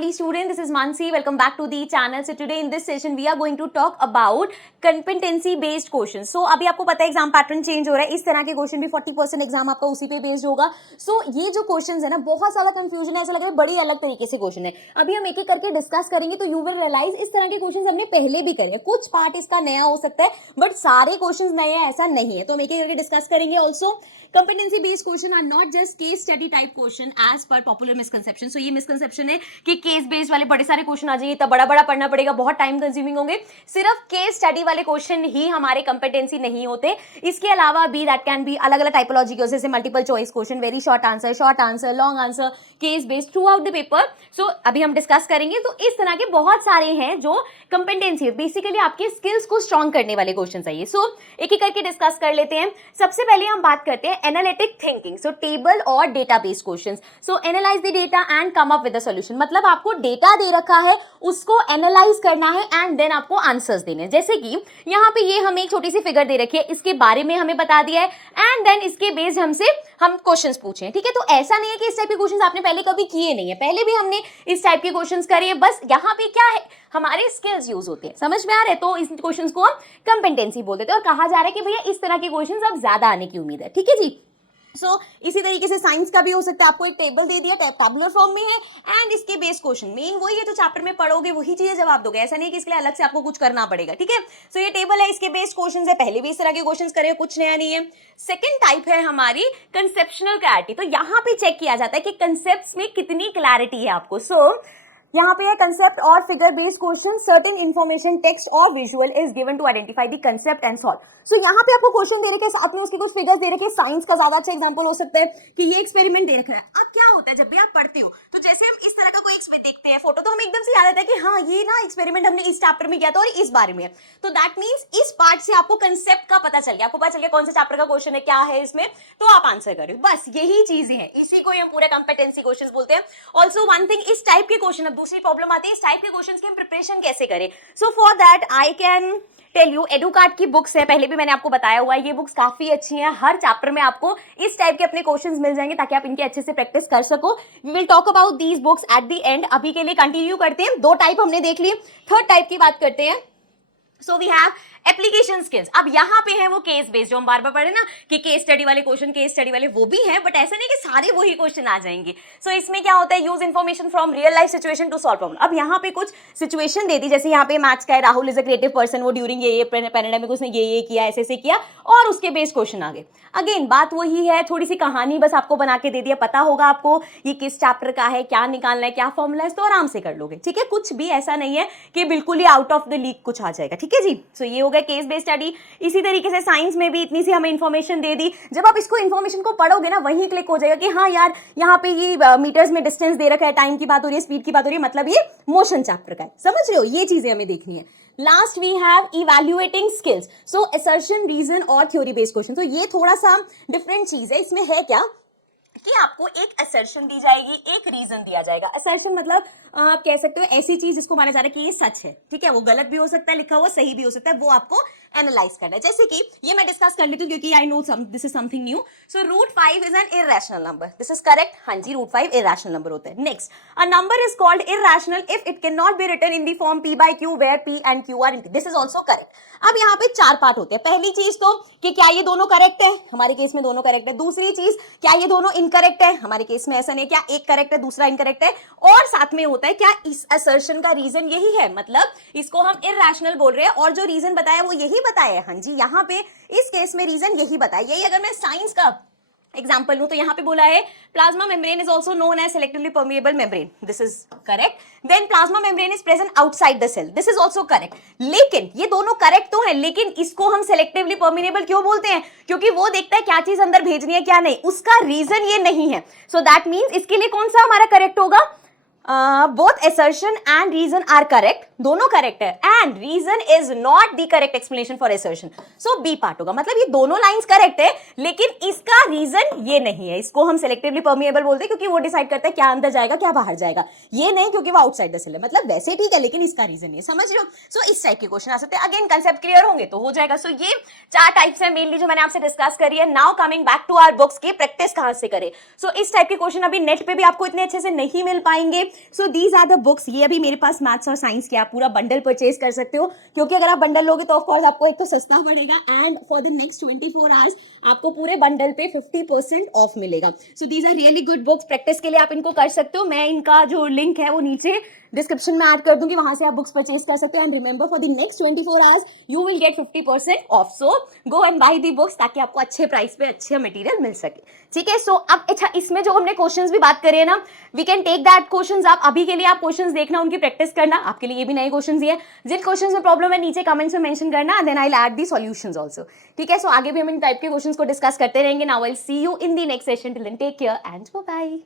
lovely student, this is Mansi. Welcome back to the channel. So today in this session we are going to talk about competency based questions. So अभी आपको पता है exam pattern change हो रहा है, इस तरह के क्वेश्चन भी 40% एग्जाम आपका उसी पे बेस्ड होगा. So ये जो क्वेश्चंस है ना, बहुत सारा कंफ्यूजन है, ऐसा लग रहा है बड़ी अलग तरीके से क्वेश्चन है. अभी हम एक एक करके डिस्कस करेंगे तो यू विल रियलाइज इस तरह के क्वेश्चंस हमने पहले भी करे. कुछ पार्ट इसका नया हो सकता है बट सारे क्वेश्चंस नए हैं ऐसा नहीं है. तो हम एक एक करके डिस्कस करेंगे. Also competency based question are not just case study type question as per popular misconception. So ये misconception है कि case based वाले बड़े सारे क्वेश्चन आ जाएंगे तब बड़ा बड़ा पढ़ना पड़ेगा, बहुत टाइम कंज्यूमिंग होंगे. सिर्फ केस स्टडी वाले क्वेश्चन ही हमारे कंपेटेंसी नहीं होते. इसके अलावा भी दैट कैन बी अलग अलग टाइपोलॉजी के, जैसे multiple choice question, very short answer, long answer, case based throughout the paper. So अभी हम डिस्कस करेंगे. तो इस तरह के बहुत सारे हैं जो कंपेटेंसी बेसिकली आपके स्किल्स को स्ट्रॉन्ग करने वाले क्वेश्चन चाहिए. सो एक एक करके डिस्कस कर लेते हैं. सबसे पहले हम बात करते हैं एनालिटिक थिंकिंग. सो टेबल और data based questions. So analyse the data and come up with the solution. मतलब आपको डेटा दे रखा है, उसको एनालाइज करना है एंड देन आपको आंसर्स देने हैं. जैसे कि यहाँ पे ये हमें एक छोटी सी फिगर दे रखी है, इसके बारे में हमें बता दिया है एंड देन इसके बेस्ड हमसे हम क्वेश्चंस पूछे हैं. ठीक है, तो ऐसा नहीं है कि इस टाइप के क्वेश्चंस आपने पहले कभी किए नहीं है, पहले भी हमने इस टाइप के क्वेश्चंस करे हैं. बस यहाँ पे क्या है, हमारे स्किल्स यूज होते हैं. समझ में आ रहे हैं? तो इस क्वेश्चंस को हम कंपेटेंसी बोलते हैं और कहा जा रहा है कि भैया इस तरह के क्वेश्चंस अब ज्यादा आने की उम्मीद है. ठीक है जी. इसी तरीके से साइंस का भी हो सकता है. आपको एक टेबल दे दिया, टैबुलर फॉर्म में है एंड इसके बेस क्वेश्चन मेन वही है जो चैप्टर में पढ़ोगे, वही चीजें जवाब दोगे. ऐसा नहीं कि इसके लिए अलग से आपको कुछ करना पड़ेगा. ठीक है, ये टेबल है, इसके बेस क्वेश्चन है, पहले भी इस तरह के क्वेश्चन करे, कुछ नया नहीं है. सेकेंड टाइप है हमारी कंसेप्शनल क्लैरिटी. तो यहाँ पे चेक किया जाता है कि कंसेप्ट में कितनी क्लैरिटी है आपको. यहाँ पे है कंसेप्ट और figure based question. Certain information text और visual is given to identify the concept and solve. यहाँ पे आपको क्वेश्चन दे रखे हैं, साथ में उसके कुछ फिगर्स दे रखे हैं. साइंस का ज्यादा अच्छा एग्जांपल हो सकता है कि ये एक्सपेरिमेंट दे रखा है. अब क्या होता है जब भी आप पढ़ते हो तो जैसे हम इस तरह का कोई देखते हैं फोटो तो हमें एकदम से याद आता है कि हाँ ये ना एक्सपेरिमेंट हमने इस चैप्टर में किया था और इस बारे में है. तो दैट मीन्स इस पार्ट से आपको कंसेप्ट का पता चल गया, आपको पता चल गया कौन से चैप्टर का क्वेश्चन है, क्या है इसमें, तो आप आंसर करो. बस यही चीजें हैं, इसी को हम पूरे कंपेटेंसी क्वेश्चन बोलते हैं. ऑल्सो वन थिंग, इस टाइप के क्वेश्चन, अब दूसरी प्रॉब्लम आती है इस टाइप के क्वेश्चंस की हम प्रिपरेशन कैसे करें. So for that I can tell you, Educart की बुक्स है, पहले भी मैंने आपको बताया हुआ है, ये बुक्स काफी अच्छी हैं. हर चैप्टर में आपको इस टाइप के अपने क्वेश्चंस मिल जाएंगे ताकि आप इनके अच्छे से प्रैक्टिस कर सको. We will talk about these books at the end. अभी के लिए कंटिन्यू करते हैं. दो टाइप हमने देख ली, थर्ड टाइप की बात करते हैं. So we have application skills. अब यहाँ पे है वो केस बेस्ड जो हम बार बार पढ़े ना कि केस स्टडी वाले क्वेश्चन, केस स्टडी वाले वो भी है बट ऐसा नहीं कि सारे वही क्वेश्चन आ जाएंगे. इसमें क्या होता है, use information from real life situation to solve problem. अब यहाँ पे कुछ सिचुएशन दे दी, जैसे यहाँ पे मैथ्स का है, Rahul is a creative person, वो ड्यूरिंग ये पैंडेमिक उसने ये किया, ऐसे किया और उसके बेस्ड क्वेश्चन आ गए. अगेन बात वही है, थोड़ी सी कहानी बस आपको बना के दे दिया, पता होगा आपको ये किस चैप्टर का है, क्या निकालना है, क्या फॉर्मूला है, तो आराम से कर लोगे. ठीक है, कुछ भी ऐसा नहीं है कि बिल्कुल ही आउट ऑफ द लीग कुछ आ जाएगा. ठीक है जी. ये हो गया केस बेस्ड स्टडी. इसी तरीके से साइंस में भी इतनी सी हमें इंफॉर्मेशन दे दी, जब आप इसको इंफॉर्मेशन को पढ़ोगे ना वहीं क्लिक हो जाएगा कि हाँ यार यहाँ पे ये मीटर्स में डिस्टेंस दे रखा है, टाइम की बात हो रही है, स्पीड की बात हो रही है, मतलब ये मोशन चैप्टर का है. समझ रहे हो, ये चीजें हमें देखनी है. Last we have evaluating skills. Assertion, reason और थ्योरी बेस्ड क्वेश्चन. तो ये थोड़ा सा डिफरेंट चीज है. इसमें है क्या कि आपको एक असर्शन दी जाएगी, एक रीजन दिया जाएगा. असर्शन मतलब आप कह सकते हो ऐसी चीज जिसको माना जा रहा है कि ये सच है. ठीक है, वो गलत भी हो सकता है लिखा हुआ, सही भी हो सकता है, वो आपको एनालाइज करना है. जैसे कि ये मैं डिस्कस कर लेती हूँ क्योंकि I know this is something new. √5 is an irrational number. This is correct. हाँ जी, √5 इररेशनल नंबर होता है. Next, a number is called irrational if it can not be written in the form p/q where p and q are integer. This is also correct. अब यहाँ पे चार part होते हैं. पहली चीज तो कि क्या ये दोनों करेक्ट है, हमारे केस में दोनों करेक्ट है. दूसरी चीज, क्या ये दोनों इनकरेक्ट है, हमारे केस में ऐसा नहीं है, क्या एक करेक्ट है दूसरा इनकरेक्ट है. और साथ में होता है क्या इस असर्शन का रीजन यही है, मतलब इसको हम इररेशनल बोल रहे हैं और जो रीजन बताया वो यही बताया है. हाँ जी, यहाँ पे इस केस में रीजन यही बताया. यही अगर मैं साइंस का एग्जाम्पल लूं तो यहाँ पे बोला है plasma membrane is also known as selectively permeable membrane. This is correct. Then plasma membrane is present outside the cell. This is also correct. लेकिन ये दोनों करेक्ट तो है, लेकिन इसको हम सेलेक्टिवली परमिएबल क्यों बोलते हैं, क्योंकि वो देखता है क्या चीज अंदर भेजनी है क्या नहीं, उसका रीजन ये नहीं है. सो दैट मीन्स इसके लिए कौन सा हमारा करेक्ट होगा, both assertion and reason are correct, दोनों करेक्ट है, and reason is not the correct explanation for assertion. So B part होगा. मतलब ये दोनों लाइंस करेक्ट है लेकिन इसका रीजन ये नहीं है. इसको हम सेलेक्टिवली परमिएबल बोलते हैं क्योंकि वो डिसाइड करता है क्या अंदर जाएगा क्या बाहर जाएगा. ये नहीं क्योंकि वो आउटसाइड द सेल है. मतलब वैसे ठीक है लेकिन इसका रीजन नहीं. समझ रहे हो. सो इस टाइप के क्वेश्चन आ सकते हैं. अगेन कंसेप्ट क्लियर होंगे तो हो जाएगा. सो ये चार टाइप्स है मेनली जो मैंने आपसे डिस्कस करी है. Now coming back to our books की प्रैक्टिस कहां से करें. सो इस टाइप के क्वेश्चन अभी नेट पे भी आपको इतने अच्छे से नहीं मिल पाएंगे. So these are the books. ये अभी मेरे पास मैथ्स और साइंस के आप पूरा बंडल परचेज कर सकते हो, क्योंकि अगर आप बंडल लोगे तो ऑफकोर्स आपको एक तो सस्ता पड़ेगा and for the next 24 hours आपको पूरे बंडल पे 50% ऑफ मिलेगा। So these are really good books, practice के लिए आप इनको कर सकते हो। मैं इनका जो लिंक है वो नीचे डिस्क्रिप्शन में ऐड कर दूंगी, वहां से आप बुक्स परचेज कर सकते हो। And remember for the next 24 hours you will get 50% of. So go and by the books ताकि आपको अच्छे प्राइस पे अच्छे मटेरियल मिल सके। ठीक है, सो अब अच्छा इसमें जो हमने क्वेश्चंस भी बात करी है ना, we can take that questions. आप अभी के लिए आप क्वेश्चंस देखना, उनकी प्रैक्टिस करना, आपके लिए ये भी नए क्वेश्चंस ही है। जिन क्वेश्चंस में प्रॉब्लम है नीचे कमेंट्स में मेंशन करना, then I will add the solutions also. ठीक है, सो आगे भी हम इन टाइप के क्वेश्चंस को डिस्कस करते रहेंगे। Now I will see you in the next session. Till then take care and bye bye.